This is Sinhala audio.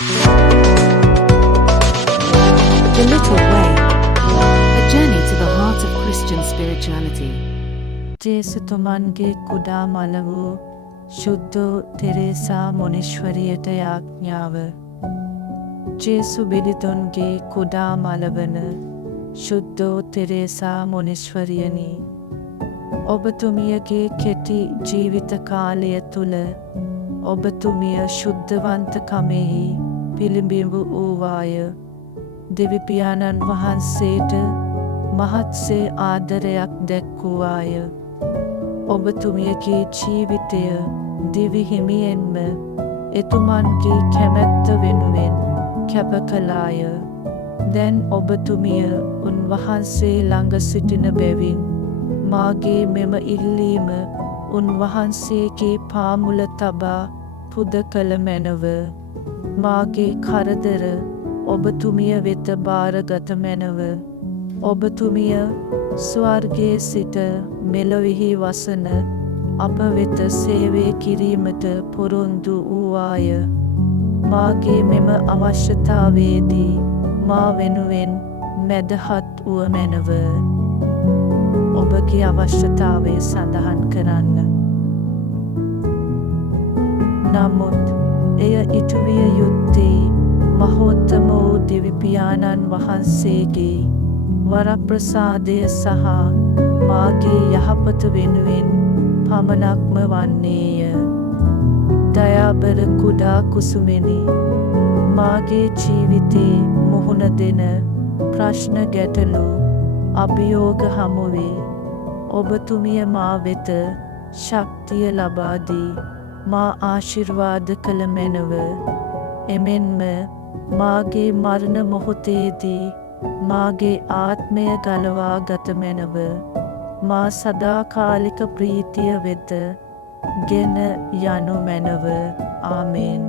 The Little Way. A journey to the heart of Christian spirituality. ජේසුතුමන්ගේ කුඩා මල වූ ශුද්ධෝ තෙරේසා මොනිශ්වරියට යාඥාව. ජේසු බිලිතුන්ගේ කුඩා මලවන ශුද්ධෝ තෙරේසා මොනිශ්වරියනි, ඔබතුමියගේ කෙටි ජීවිත කාලය තුළ ඔබතුමිය ශුද්ධවන්තකමෙහි පිළිඹිඹු වූවාය. දෙවිපියාණන් වහන්සේට මහත්සේ ආදරයක් දැක්වුවාය. ඔබතුමියගේ ජීවිතය දිවි හිමියෙන්ම එතුමන්ගේ කැමැත්ත වෙනුවෙන් කැප කළාය. දැන් ඔබතුමිය උන්වහන්සේ ළඟ සිටින බැවින් මාගේ මෙම ඉල්ලීම උන්වහන්සේගේ පාමුල තබා පුද කළ මැනව. මාගේ කරදර ඔබතුමිය වෙත භාරගත මැනව. ඔබතුමිය ස්වර්ගයේ සිට මෙලොවෙහි වසන අප වෙත සේවය කිරීමට පොරොන්දු වූවාය. මාගේ මෙම අවශ්‍යතාවයේදී මා වෙනුවෙන් මැදහත් වූ මැනව. ඔබගේ අවශ්‍යතාවය සඳහන් කරන්න. නමුත් එය ඉටුවිය යුත්තේ මහෝත්තම වූ දෙවිපියාණන් වහන්සේගේ වරප්‍රසාදය සහ මාගේ යහපත වෙනුවෙන් පමණක්ම වන්නේය. දයාබර කුඩා කුසුමෙනි, මාගේ ජීවිතේ මුහුණ දෙන ප්‍රශ්න ගැටලු අභියෝග හමුවේ ඔබතුමිය මා වෙත ශක්තිය ලබා දී මා ආශිර්වාද කළ මැනව. එමෙන්ම මාගේ මරණ මොහොතේදී මාගේ ආත්මය ගලවා ගත මැනව. මා සදාකාලික ප්‍රීතිය වෙත ගෙන යනු මැනව. ආමේන්.